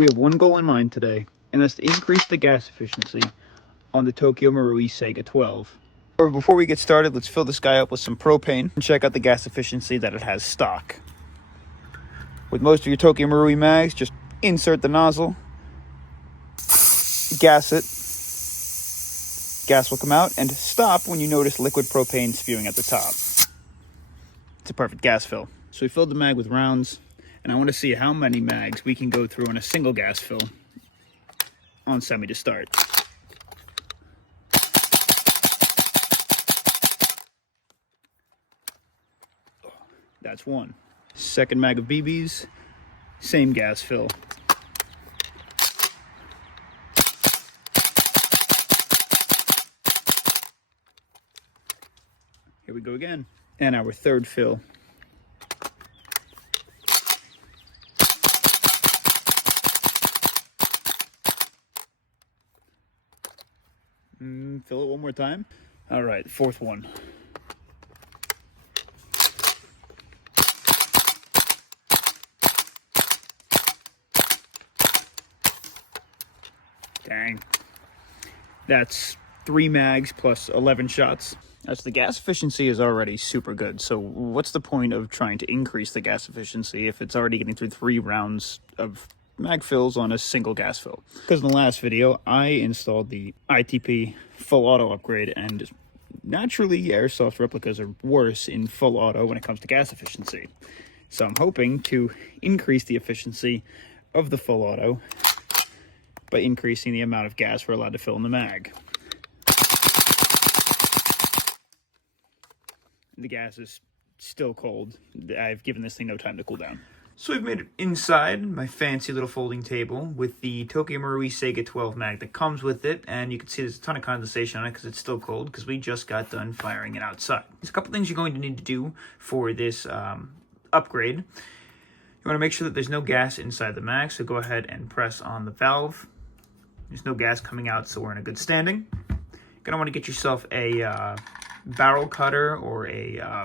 We have one goal in mind today, and that's to increase the gas efficiency on the Tokyo Marui SAIGA 12. However, before we get started, let's fill this guy up with some propane and check out the gas efficiency that it has stock. With most of your Tokyo Marui mags, just insert the nozzle, gas it, gas will come out, and stop when you notice liquid propane spewing at the top. It's a perfect gas fill. So we filled the mag with rounds, and I want to see how many mags we can go through on a single gas fill on semi to start. That's one. Second mag of BBs, same gas fill. Here we go again. And our third fill. Fill it one more time. All right, fourth one. Dang. That's 3 mags plus 11 shots. As the gas efficiency is already super good, so what's the point of trying to increase the gas efficiency if it's already getting through 3 rounds of mag fills on a single gas fill? Because in the last video, I installed the ITP full auto upgrade, and naturally Airsoft replicas are worse in full auto when it comes to gas efficiency. So I'm hoping to increase the efficiency of the full auto by increasing the amount of gas we're allowed to fill in the mag. The gas is still cold. I've given this thing no time to cool down. So we've made it inside my fancy little folding table with the Tokyo Marui SAIGA 12 mag that comes with it, and you can see there's a ton of condensation on it because it's still cold because we just got done firing it outside. There's a couple things you're going to need to do for this upgrade. You want to make sure that there's no gas inside the mag, so go ahead and press on the valve. There's no gas coming out, so we're in a good standing. You're going to want to get yourself a barrel cutter or a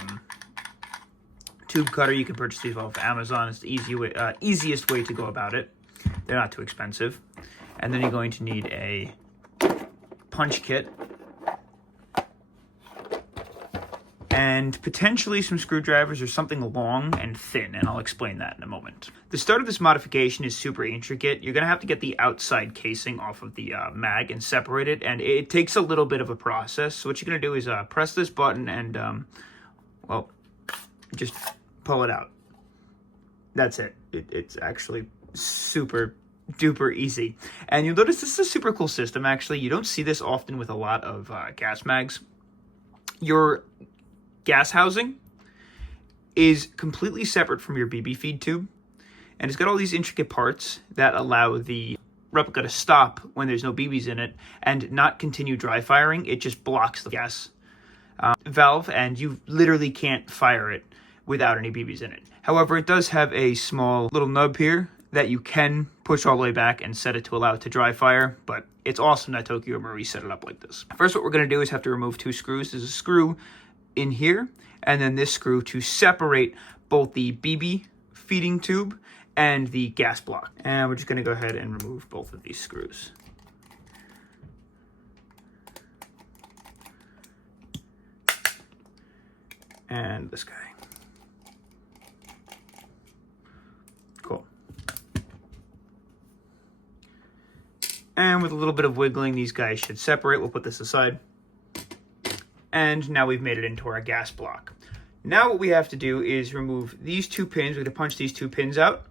tube cutter. You can purchase these off Amazon. It's the easiest way to go about it. They're not too expensive. And then you're going to need a punch kit and potentially some screwdrivers or something long and thin, and I'll explain that in a moment. The start of this modification is super intricate. You're going to have to get the outside casing off of the mag and separate it, and it takes a little bit of a process. So what you're going to do is press this button and, well, just pull it out. That's it. It's actually super duper easy. And you'll notice this is a super cool system, actually. You don't see this often with a lot of gas mags. Your gas housing is completely separate from your BB feed tube, and it's got all these intricate parts that allow the replica to stop when there's no BBs in it and not continue dry firing. It just blocks the gas valve, and you literally can't fire it without any BBs in it. However, it does have a small little nub here that you can push all the way back and set it to allow it to dry fire, but it's awesome that Tokyo Marui set it up like this. First, what we're going to do is have to remove 2 screws. There's a screw in here, and then this screw to separate both the BB feeding tube and the gas block. And we're just going to go ahead and remove both of these screws. And this guy. Cool. And with a little bit of wiggling, these guys should separate. We'll put this aside. And now we've made it into our gas block. Now what we have to do is remove these 2 pins. We're going to punch these 2 pins out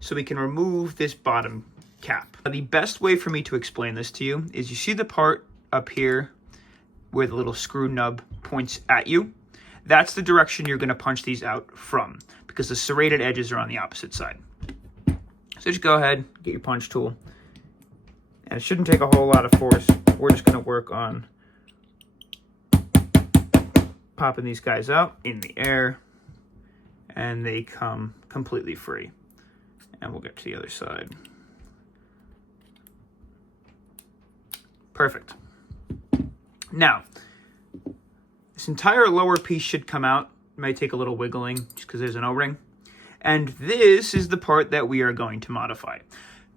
so we can remove this bottom cap. Now, the best way for me to explain this to you is you see the part up here where the little screw nub points at you. That's the direction you're going to punch these out from because the serrated edges are on the opposite side. So just go ahead, get your punch tool. And it shouldn't take a whole lot of force. We're just going to work on popping these guys out in the air, and they come completely free. And we'll get to the other side. Perfect. Now, this entire lower piece should come out. It might take a little wiggling just because there's an O-ring. And this is the part that we are going to modify.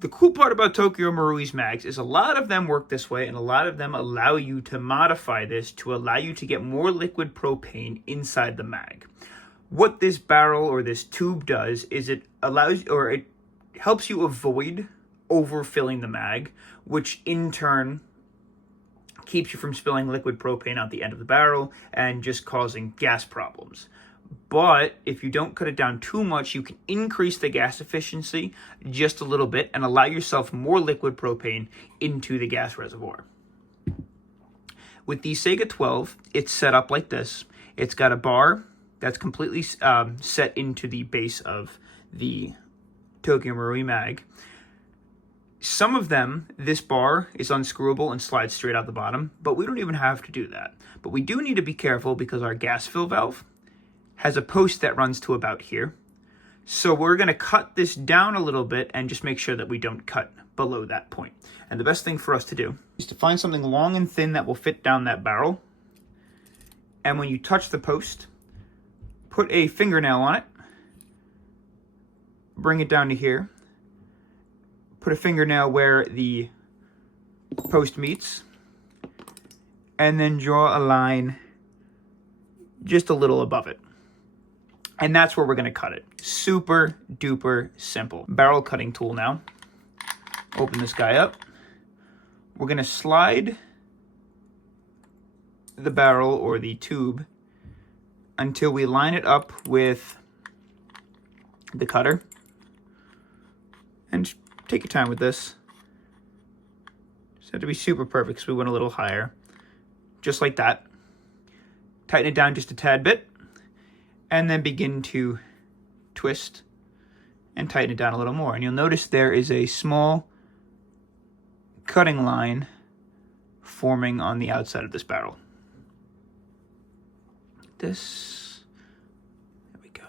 The cool part about Tokyo Marui's mags is a lot of them work this way, and a lot of them allow you to modify this to allow you to get more liquid propane inside the mag. What this barrel or this tube does is it helps you avoid overfilling the mag, which in turn keeps you from spilling liquid propane out the end of the barrel and just causing gas problems. But if you don't cut it down too much, you can increase the gas efficiency just a little bit and allow yourself more liquid propane into the gas reservoir. With the SAIGA 12, it's set up like this. It's got a bar that's completely set into the base of the Tokyo Marui mag. Some of them, this bar is unscrewable and slides straight out the bottom, but we don't even have to do that. But we do need to be careful because our gas fill valve has a post that runs to about here. So we're going to cut this down a little bit and just make sure that we don't cut below that point. And the best thing for us to do is to find something long and thin that will fit down that barrel. And when you touch the post, put a fingernail on it, bring it down to here, put a fingernail where the post meets, and then draw a line just a little above it. And that's where we're going to cut it. Super duper simple. Barrel cutting tool now. Open this guy up. We're going to slide the barrel or the tube until we line it up with the cutter. And just take your time with this. Just have to be super perfect because we went a little higher. Just like that. Tighten it down just a tad bit. And then begin to twist and tighten it down a little more. And you'll notice there is a small cutting line forming on the outside of this barrel. There we go.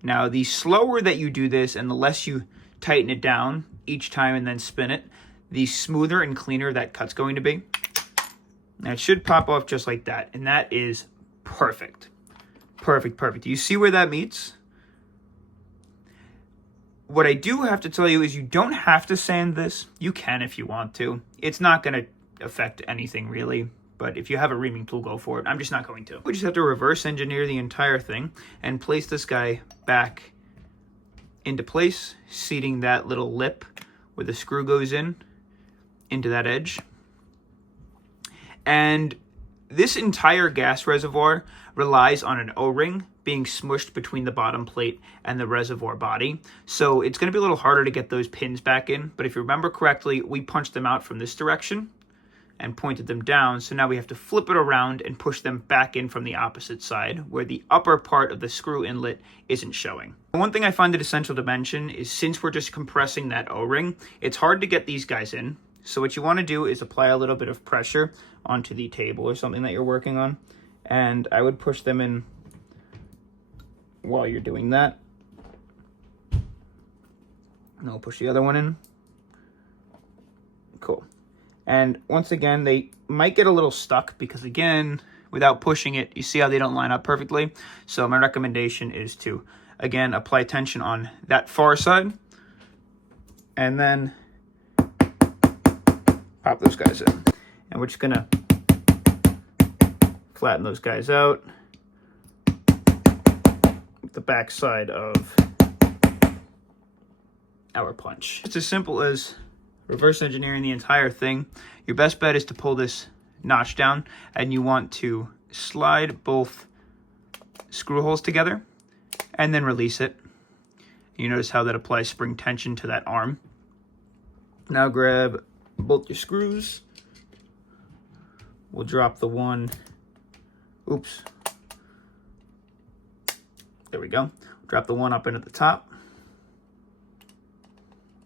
Now, the slower that you do this and the less you tighten it down each time and then spin it, the smoother and cleaner that cut's going to be. Now, it should pop off just like that. And that is perfect. Perfect, perfect. Do you see where that meets? What I do have to tell you is you don't have to sand this. You can if you want to. It's not going to affect anything really, but if you have a reaming tool, go for it. I'm just not going to. We just have to reverse engineer the entire thing and place this guy back into place, seating that little lip where the screw goes in into that edge. And this entire gas reservoir relies on an O-ring being smushed between the bottom plate and the reservoir body. So it's going to be a little harder to get those pins back in. But if you remember correctly, we punched them out from this direction and pointed them down. So now we have to flip it around and push them back in from the opposite side where the upper part of the screw inlet isn't showing. One thing I find it essential to mention is since we're just compressing that O-ring, it's hard to get these guys in. So what you want to do is apply a little bit of pressure onto the table or something that you're working on. And I would push them in while you're doing that. And I'll push the other one in. Cool. And once again, they might get a little stuck because again, without pushing it, you see how they don't line up perfectly. So my recommendation is to, again, apply tension on that far side. And then pop those guys in. And we're just gonna flatten those guys out with the back side of our punch. It's as simple as reverse engineering the entire thing. Your best bet is to pull this notch down and you want to slide both screw holes together and then release it. You notice how that applies spring tension to that arm. Now grab both your screws. We'll drop the one. Oops. There we go. Drop the one up in at the top.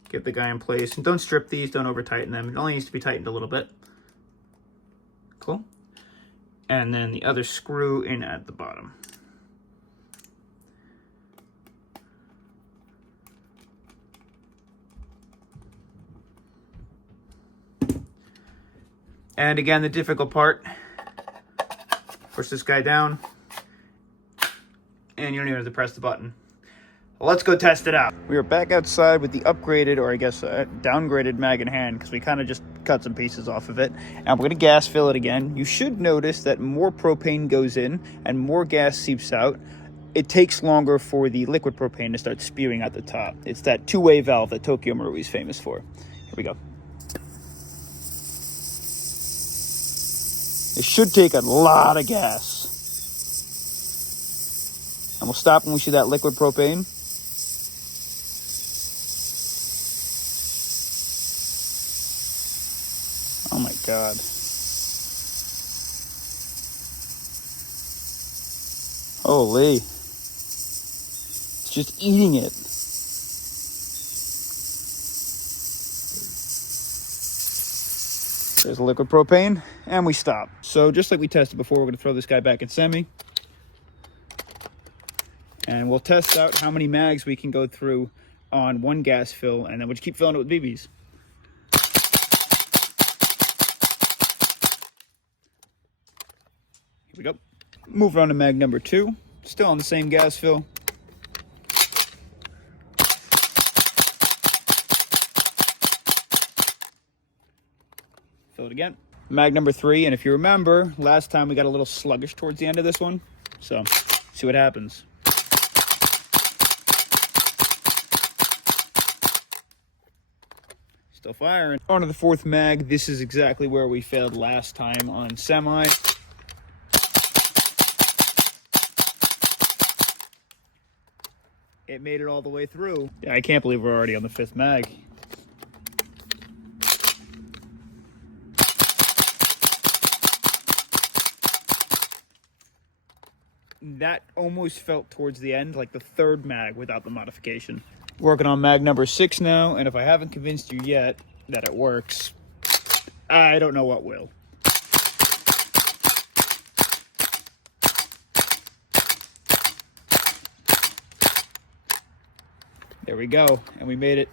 Get the guy in place. And don't strip these. Don't over tighten them. It only needs to be tightened a little bit. Cool. And then the other screw in at the bottom. And again, the difficult part, push this guy down, and you don't even have to press the button. Let's go test it out. We are back outside with the upgraded, or I guess downgraded mag in hand, because we kind of just cut some pieces off of it. And we're going to gas fill it again. You should notice that more propane goes in and more gas seeps out. It takes longer for the liquid propane to start spewing out the top. It's that two-way valve that Tokyo Marui is famous for. Here we go. It should take a lot of gas. And we'll stop when we see that liquid propane. Oh my God. Holy. It's just eating it. There's liquid propane, and we stop. So just like we tested before, we're going to throw this guy back in semi. And we'll test out how many mags we can go through on one gas fill, and then we'll just keep filling it with BBs. Here we go. Move on to mag number 2. Still on the same gas fill. Fill it again. Mag number 3, and if you remember, last time we got a little sluggish towards the end of this one. So, see what happens. Still firing. On to the 4th mag. This is exactly where we failed last time on semi. It made it all the way through. Yeah, I can't believe we're already on the 5th mag. That almost felt towards the end, like the 3rd mag without the modification. Working on mag number 6 now, and if I haven't convinced you yet that it works, I don't know what will. There we go, and we made it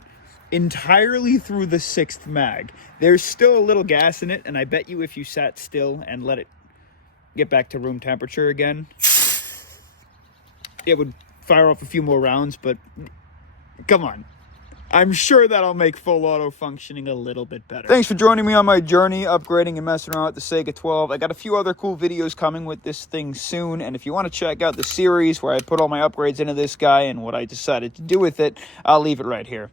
entirely through the 6th mag. There's still a little gas in it, and I bet you if you sat still and let it get back to room temperature again, it would fire off a few more rounds, but come on. I'm sure that'll make full auto functioning a little bit better. Thanks for joining me on my journey, upgrading and messing around with the SAIGA 12. I got a few other cool videos coming with this thing soon, and if you want to check out the series where I put all my upgrades into this guy and what I decided to do with it, I'll leave it right here.